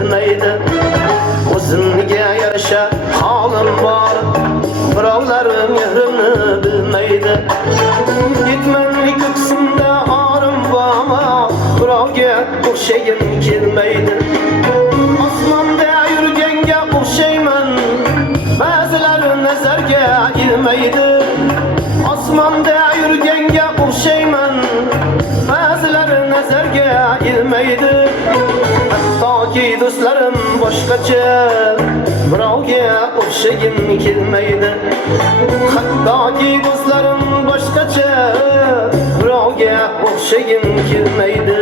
bilmeydi. O'zimga yarasha holim bor, birovlar mehrimni bilmeydi. Yetmanlik ko'ksimda orim bor, birovga o'xshagim kelmaydi. Osmonda yurganga o'xshayman, ba'zilar nazarga ilmaydi. Osmonda yurganga o'xshayman, ba'zilar nazarga ilmaydi. Hattoki do'stlarim boshqacha, birovga o'xshagim kelmaydi. Hattoki do'stlarim boshqacha, birovga o'xshagim kelmaydi.